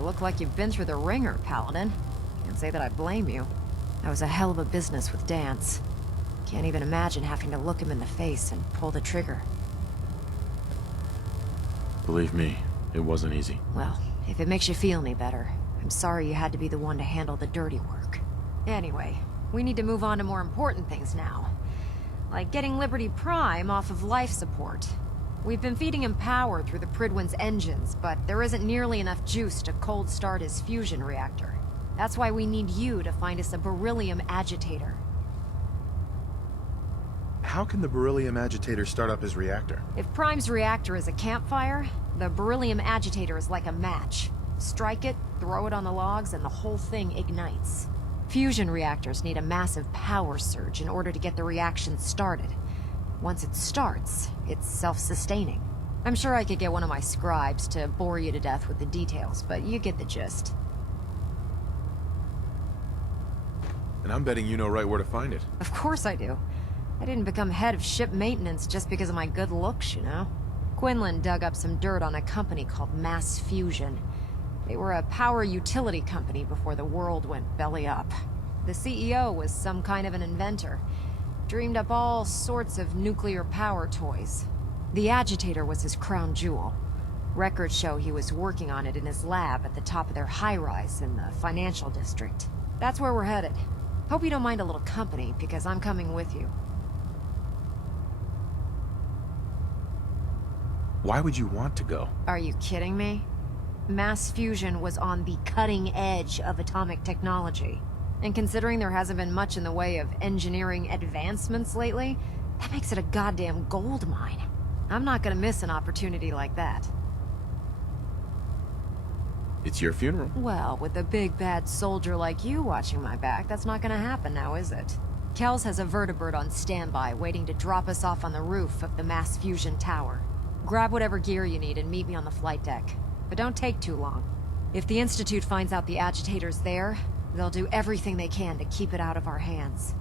You look like you've been through the ringer, Paladin. Can't say that I blame you. That was a hell of a business with Dance. Can't even imagine having to look him in the face and pull the trigger. Believe me, it wasn't easy. Well, if it makes you feel any better, I'm sorry you had to be the one to handle the dirty work. Anyway, we need to move on to more important things now. Like getting Liberty Prime off of life support. We've been feeding him power through the Pridwin's engines, but there isn't nearly enough juice to cold start his fusion reactor. That's why we need you to find us a beryllium agitator. How can the beryllium agitator start up his reactor? If Prime's reactor is a campfire, the beryllium agitator is like a match. Strike it, throw it on the logs, and the whole thing ignites. Fusion reactors need a massive power surge in order to get the reaction started. Once it starts, it's self-sustaining. I'm sure I could get one of my scribes to bore you to death with the details, but you get the gist. And I'm betting you know right where to find it. Of course I do. I didn't become head of ship maintenance just because of my good looks, you know? Quinlan dug up some dirt on a company called Mass Fusion. They were a power utility company before the world went belly up. The CEO was some kind of an inventor. Dreamed up all sorts of nuclear power toys. The agitator was his crown jewel. Records show he was working on it in his lab at the top of their high-rise in the financial district. That's where we're headed. Hope you don't mind a little company, because I'm coming with you. Why would you want to go? Are you kidding me? Mass fusion was on the cutting edge of atomic technology. And considering there hasn't been much in the way of engineering advancements lately, that makes it a goddamn gold mine. I'm not gonna miss an opportunity like that. It's your funeral. Well, with a big bad soldier like you watching my back, that's not gonna happen now, is it? Kells has a vertibird on standby, waiting to drop us off on the roof of the mass fusion tower. Grab whatever gear you need and meet me on the flight deck. But don't take too long. If the Institute finds out the agitator's there, they'll do everything they can to keep it out of our hands.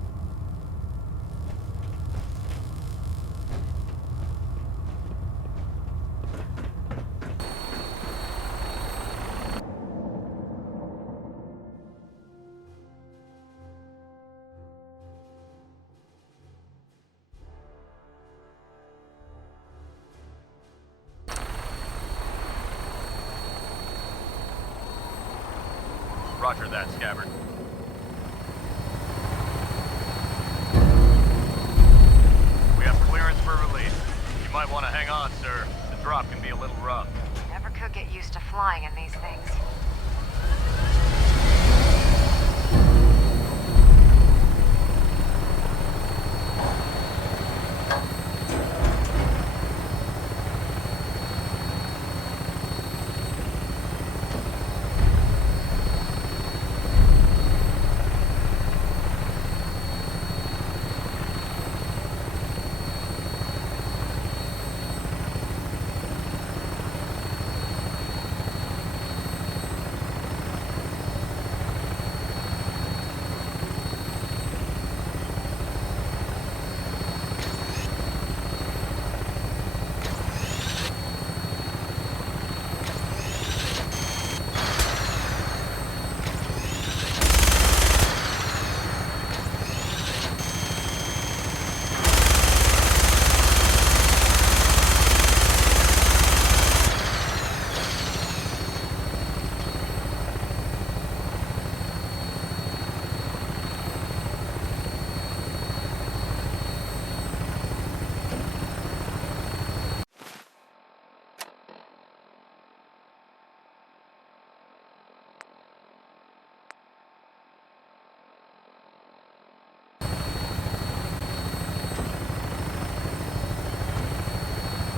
Roger that, Scabbard. We have clearance for release. You might want to hang on, sir. The drop can be a little rough. Never could get used to flying in these things.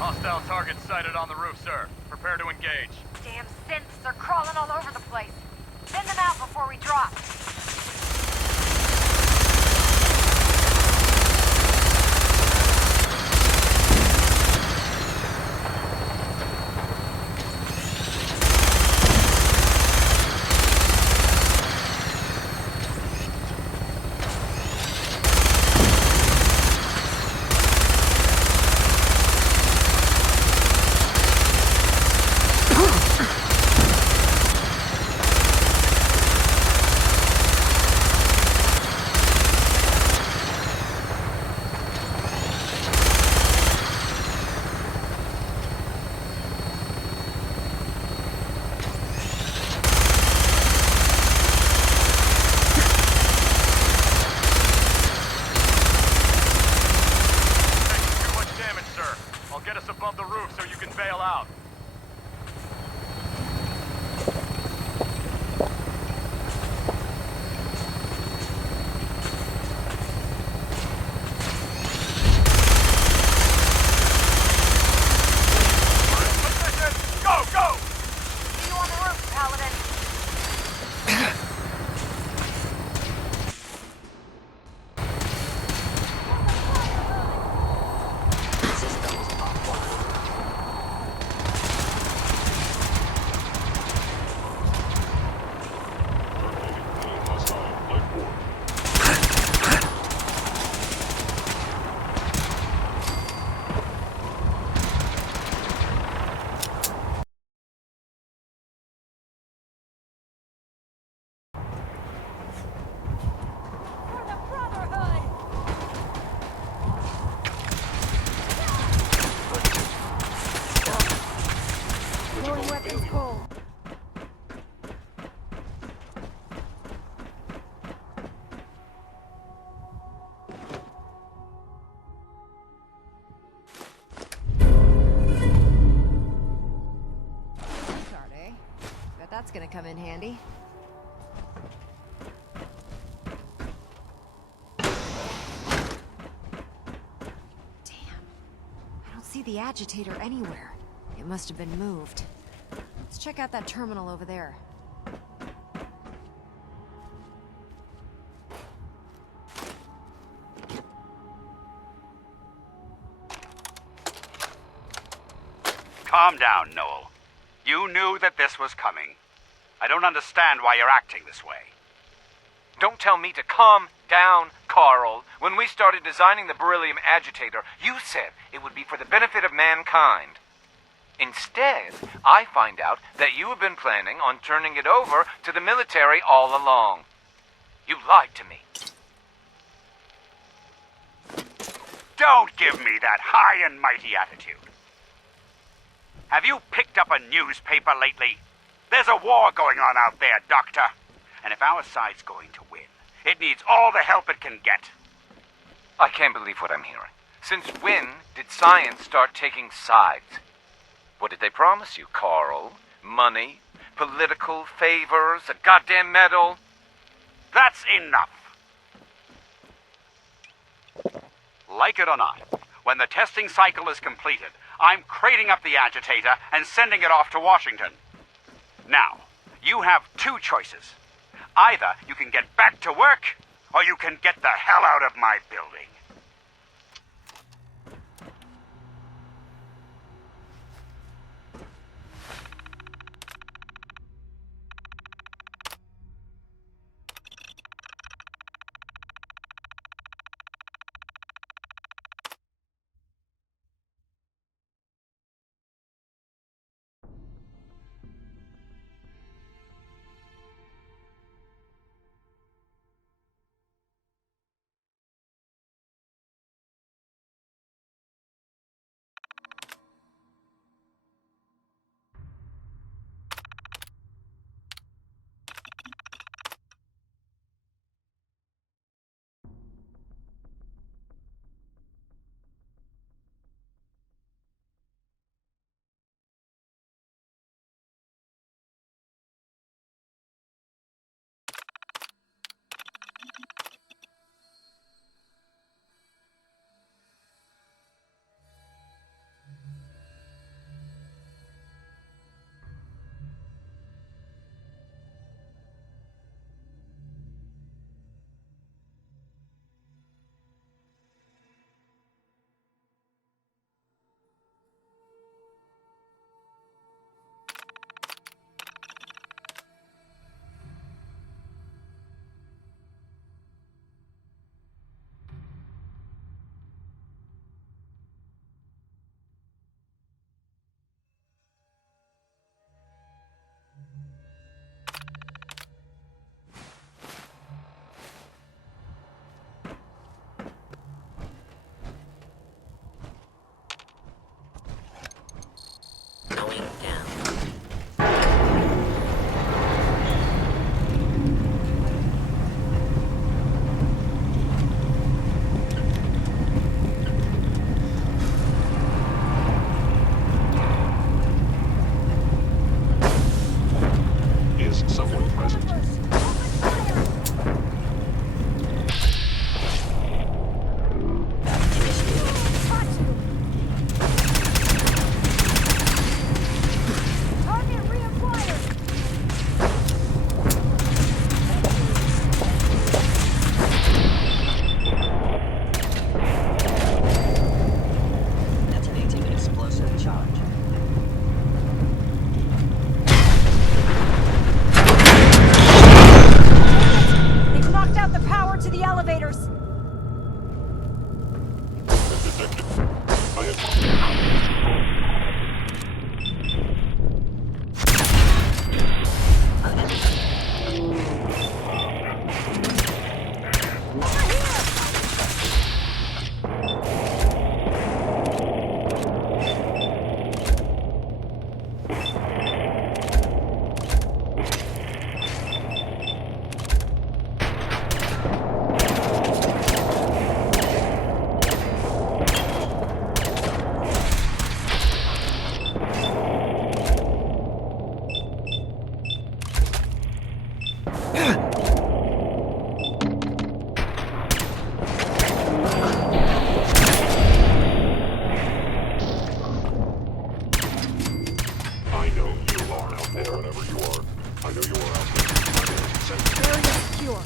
Hostile target sighted on the roof, sir. Prepare to engage. Damn synths are crawling all over the place. Send them out before we drop. That's gonna come in handy. Damn. I don't see the agitator anywhere. It must have been moved. Let's check out that terminal over there. Calm down, Noel. You knew that this was coming. I don't understand why you're acting this way. Don't tell me to calm down, Carl. When we started designing the beryllium agitator, you said it would be for the benefit of mankind. Instead, I find out that you have been planning on turning it over to the military all along. You lied to me. Don't give me that high and mighty attitude. Have you picked up a newspaper lately? There's a war going on out there, Doctor. And if our side's going to win, it needs all the help it can get. I can't believe what I'm hearing. Since when did science start taking sides? What did they promise you, Carl? Money? Political favors? A goddamn medal? That's enough. Like it or not, when the testing cycle is completed, I'm crating up the agitator and sending it off to Washington. Now, you have two choices. Either you can get back to work, or you can get the hell out of my building. Area secure.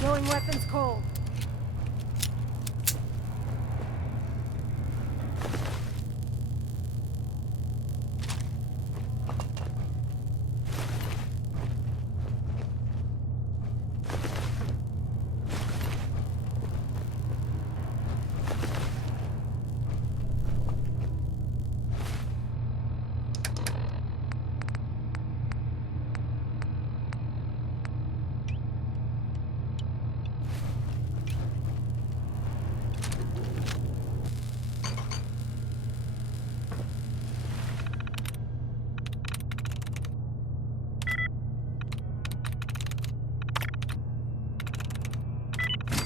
Throwing weapons cold.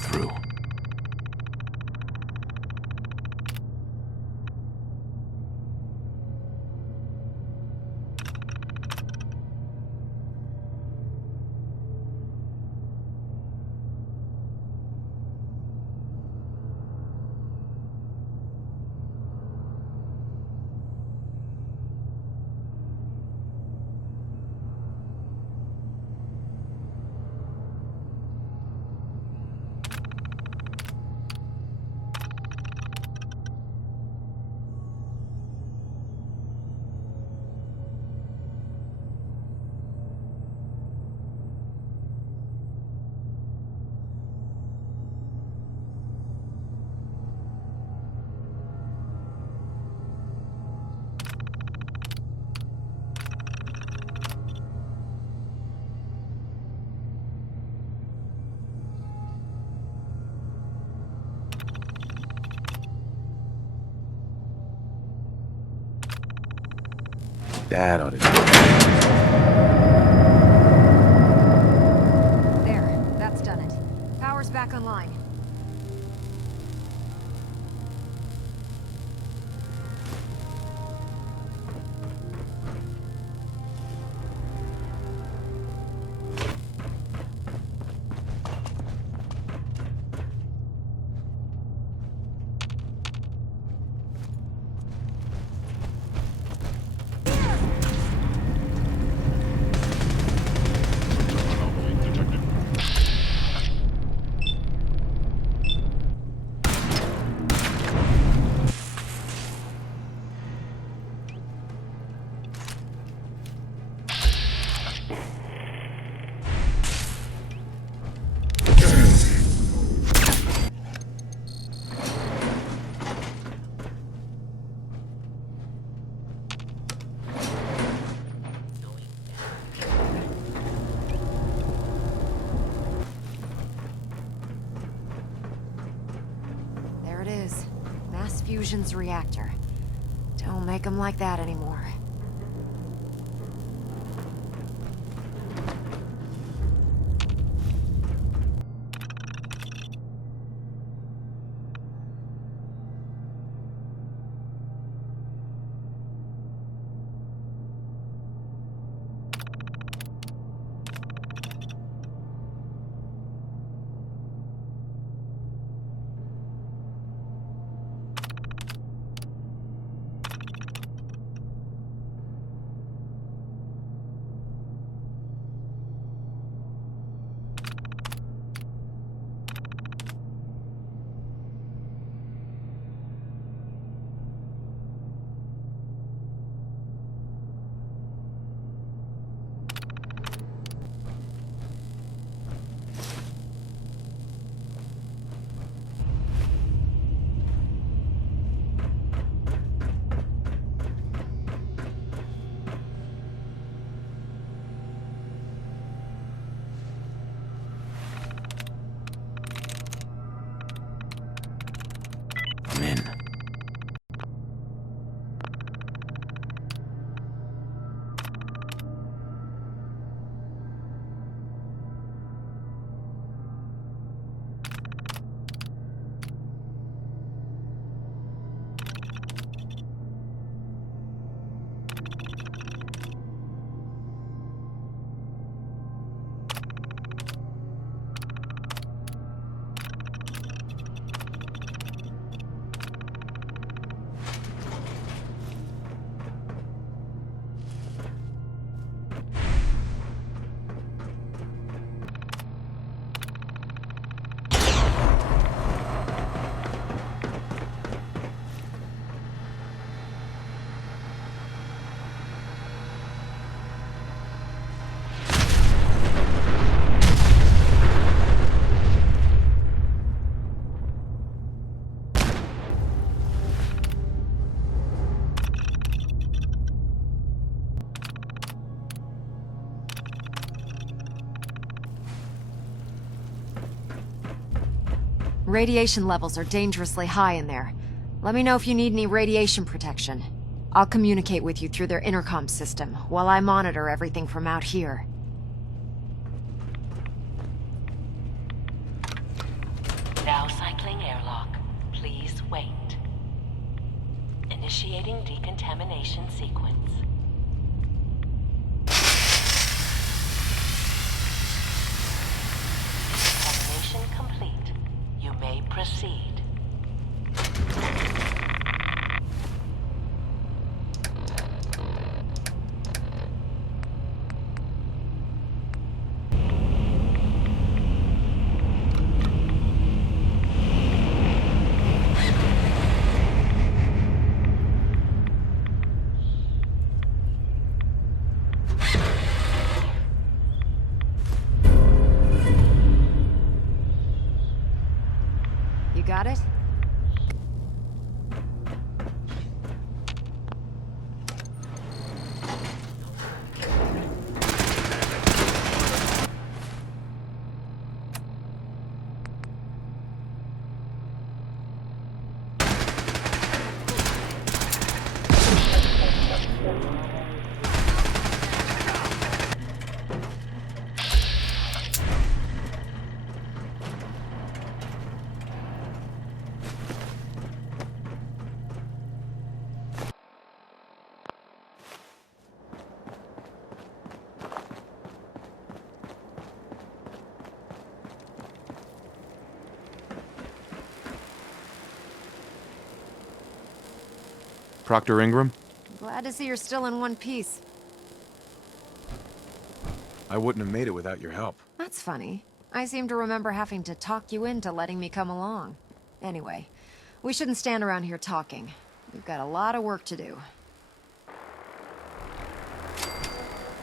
Through. That ought to do There, that's done it. Power's back online. There it is. Mass fusion's reactor. Don't make them like that anymore. Radiation levels are dangerously high in there. Let me know if you need any radiation protection. I'll communicate with you through their intercom system, while I monitor everything from out here. Now cycling airlock. Please wait. Initiating decontamination sequence. Decontamination complete. You may proceed. You got it? Proctor Ingram? Glad to see you're still in one piece. I wouldn't have made it without your help. That's funny. I seem to remember having to talk you into letting me come along. Anyway, we shouldn't stand around here talking. We've got a lot of work to do.